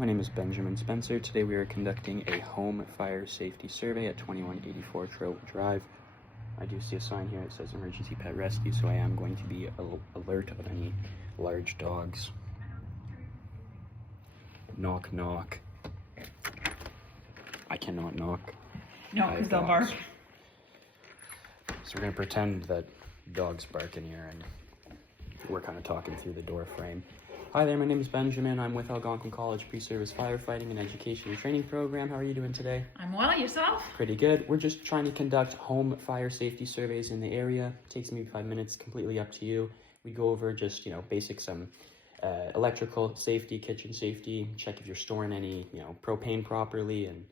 My name is Benjamin Spencer. Today we are conducting a home fire safety survey at 2184 Trail Drive. I do see a sign here that says emergency pet rescue, so I am going to be alert of any large dogs. Knock, knock. I cannot knock. No, because they'll bark. So we're going to pretend that dogs bark in here and we're kind of talking through the door frame. Hi there, my name is Benjamin. I'm with Algonquin College Pre-Service Firefighting and Education and Training Program. How are you doing today? I'm well, yourself? Pretty good. We're just trying to conduct home fire safety surveys in the area. It takes maybe 5 minutes, completely up to you. We go over just, basic electrical safety, kitchen safety, check if you're storing any, propane properly, and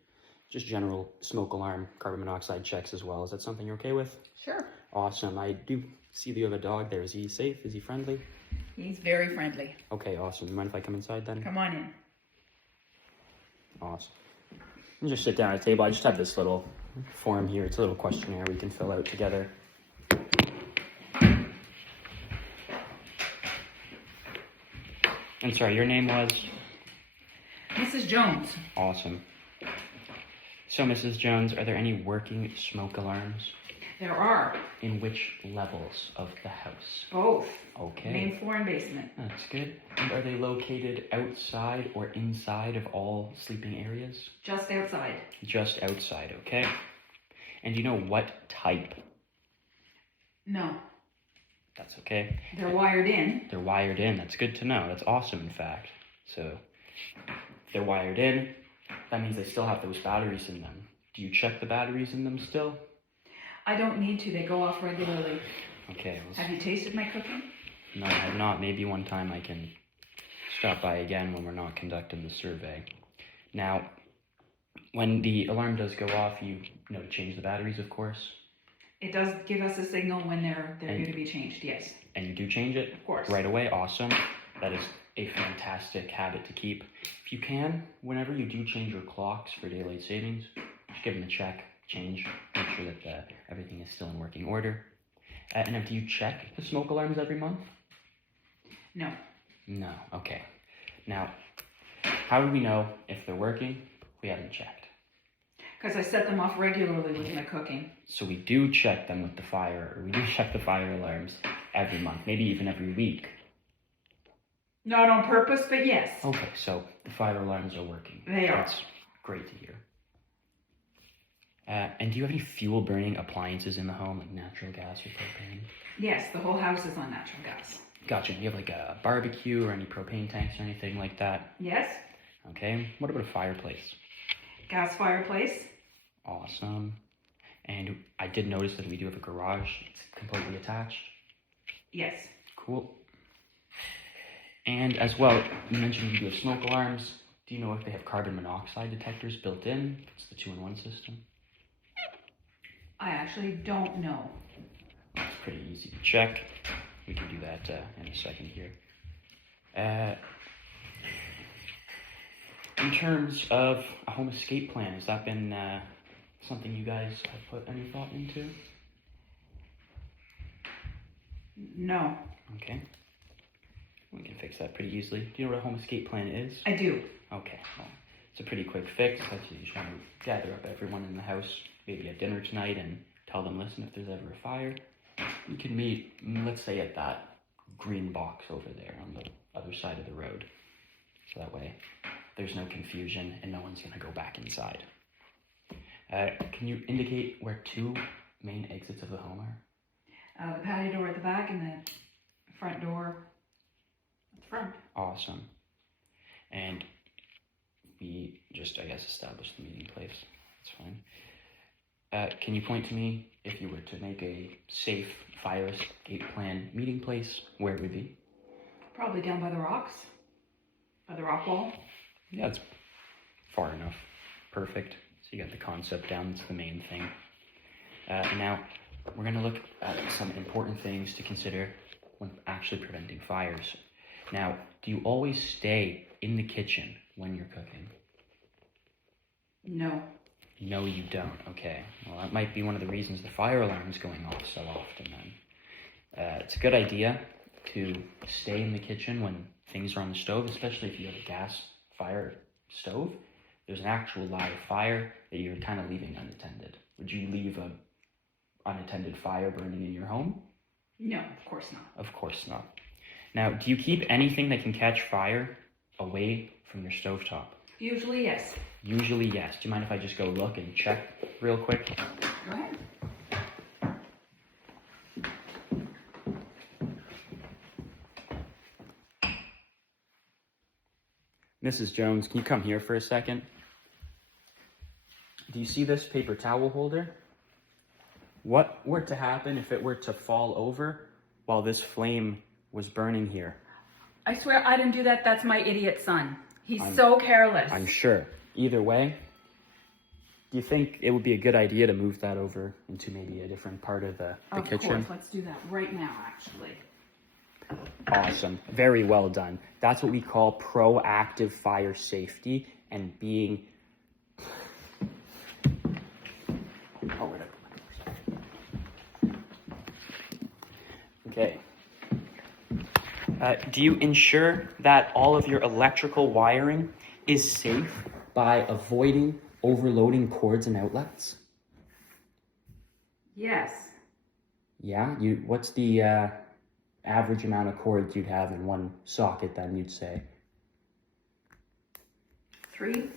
just general smoke alarm, carbon monoxide checks as well. Is that something you're okay with? Sure. Awesome. I do see that you have a dog there. Is he safe? Is he friendly? He's very friendly. Okay, awesome. You mind if I come inside then? Come on in. Awesome. You just sit down at a table. I just have this little form here. It's a little questionnaire we can fill out together. And sorry, your name was? Mrs. Jones. Awesome. So, Mrs. Jones, are there any working smoke alarms? There are. In which levels of the house? Both. Okay. Main floor and basement. That's good. And are they located outside or inside of all sleeping areas? Just outside. Just outside, okay. And do you know what type? No. That's okay. They're wired in. They're wired in. That's good to know. That's awesome, in fact. So, if they're wired in, that means they still have those batteries in them. Do you check the batteries in them still? I don't need to. They go off regularly. Okay. Have you tasted my cooking? No, I have not. Maybe one time I can stop by again when we're not conducting the survey. Now, when the alarm does go off, you know to change the batteries, of course. It does give us a signal when they're going to be changed, yes. And you do change it? Of course. Right away? Awesome. That is a fantastic habit to keep. If you can, whenever you do change your clocks for daylight savings, just give them a check, change, make sure that everything is still in working order. And do you check the smoke alarms every month? No. No, okay. Now, how do we know if they're working? We haven't checked. Because I set them off regularly with my cooking. So we do check them with we do check the fire alarms every month, maybe even every week. Not on purpose, but yes. Okay, so the fire alarms are working. They are. That's great to hear. And do you have any fuel burning appliances in the home, like natural gas or propane? Yes, the whole house is on natural gas. Gotcha. Do you have like a barbecue or any propane tanks or anything like that? Yes. Okay. What about a fireplace? Gas fireplace. Awesome. And I did notice that we do have a garage. It's completely attached. Yes. Cool. And as well, you mentioned you do have smoke alarms. Do you know if they have carbon monoxide detectors built in? It's the 2-in-1 system. I actually don't know. It's pretty easy to check. We can do that in a second here. In terms of a home escape plan, has that been something you guys have put any thought into? No. Okay. We can fix that pretty easily. Do you know what a home escape plan is? I do. Okay. Well, it's a pretty quick fix. You just want to gather up everyone in the house, maybe at dinner tonight, and tell them, listen, if there's ever a fire, we can meet, let's say, at that green box over there on the other side of the road. So that way there's no confusion and no one's going to go back inside. Can you indicate where 2 main exits of the home are? The patio door at the back and the front door at the front. Awesome. And we just, I guess, established the meeting place. That's fine. Can you point to me if you were to make a safe fire escape plan meeting place, where it would be? Probably down by the rocks. By the rock wall. Yeah, it's far enough. Perfect. So you got the concept down. That's the main thing. Now, we're going to look at some important things to consider when actually preventing fires. Now, do you always stay in the kitchen when you're cooking? No. No, you don't. Okay. Well, that might be one of the reasons the fire alarm is going off so often then. It's a good idea to stay in the kitchen when things are on the stove, especially if you have a gas fire stove, there's an actual live fire that you're kind of leaving unattended. Would you leave a unattended fire burning in your home? No, of course not. Of course not. Now, do you keep anything that can catch fire away from your stovetop? Usually, yes. Usually, yes. Do you mind if I just go look and check real quick? Go ahead. Mrs. Jones, can you come here for a second? Do you see this paper towel holder? What were to happen if it were to fall over while this flame was burning here? I swear I didn't do that. That's my idiot son. He's so careless. I'm sure. Either way, do you think it would be a good idea to move that over into maybe a different part of the kitchen? Of course, let's do that right now, actually. Awesome. Very well done. That's what we call proactive fire safety and being... Oh, where'd I put my doors? Okay. Do you ensure that all of your electrical wiring is safe by avoiding overloading cords and outlets? Yes. Yeah? What's the average amount of cords you'd have in one socket then, you'd say? 3.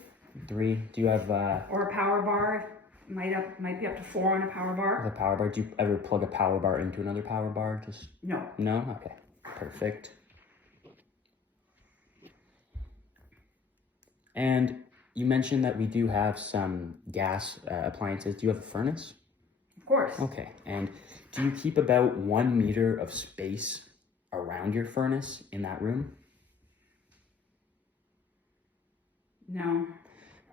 3? Do you have Or a power bar. Might be up to 4 on a power bar. a power bar? Do you ever plug a power bar into another power bar? No. No? Okay. Perfect. And you mentioned that we do have some gas appliances. Do you have a furnace? Of course. Okay. And do you keep about 1 meter of space around your furnace in that room? No.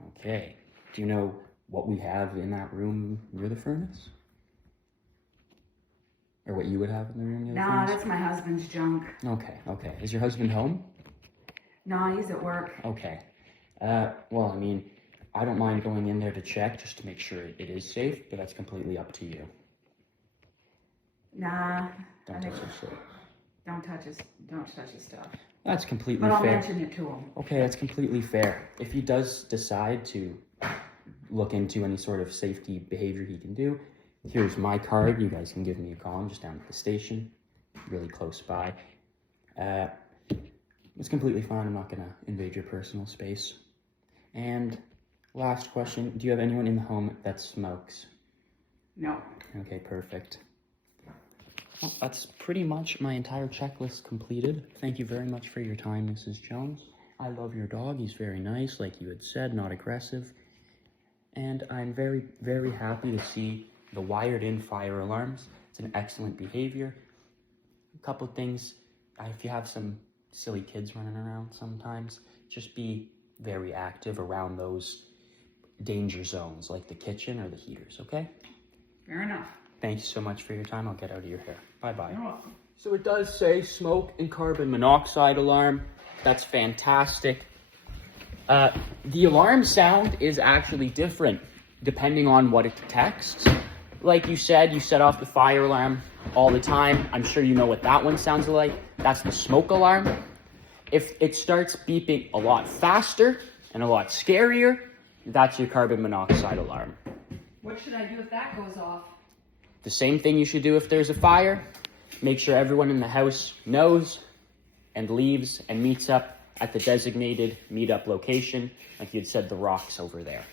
Okay. Do you know what we have in that room near the furnace? Or what you would have in the room near the Nah, furnace? that's my husband's junk. Okay, okay. Is your husband home? Nah, he's at work. Okay. Well, I mean, I don't mind going in there to check just to make sure it is safe, but that's completely up to you. Nah. Don't touch your shit. Don't touch his stuff. That's completely But I'll fair. mention it to him. Okay, that's completely fair. If he does decide to look into any sort of safety behavior he can do, here's my card. You guys can give me a call. I'm just down at the station, really close by. It's completely fine. I'm not going to invade your personal space. And last question, do you have anyone in the home that smokes? No. Okay, perfect. Well, that's pretty much my entire checklist completed. Thank you very much for your time, Mrs. Jones. I love your dog. He's very nice, like you had said, not aggressive. And I'm very, very happy to see the wired-in fire alarms. It's an excellent behavior. A couple things, if you have some silly kids running around sometimes, just be very active around those danger zones, like the kitchen or the heaters, okay? Fair enough. Thank you so much for your time. I'll get out of your hair. Bye-bye. You're welcome. So it does say smoke and carbon monoxide alarm. That's fantastic. The alarm sound is actually different depending on what it detects. Like you said, you set off the fire alarm all the time. I'm sure you know what that one sounds like. That's the smoke alarm. If it starts beeping a lot faster and a lot scarier, that's your carbon monoxide alarm. What should I do if that goes off? The same thing you should do if there's a fire. Make sure everyone in the house knows and leaves and meets up at the designated meetup location. Like you had said, the rocks over there.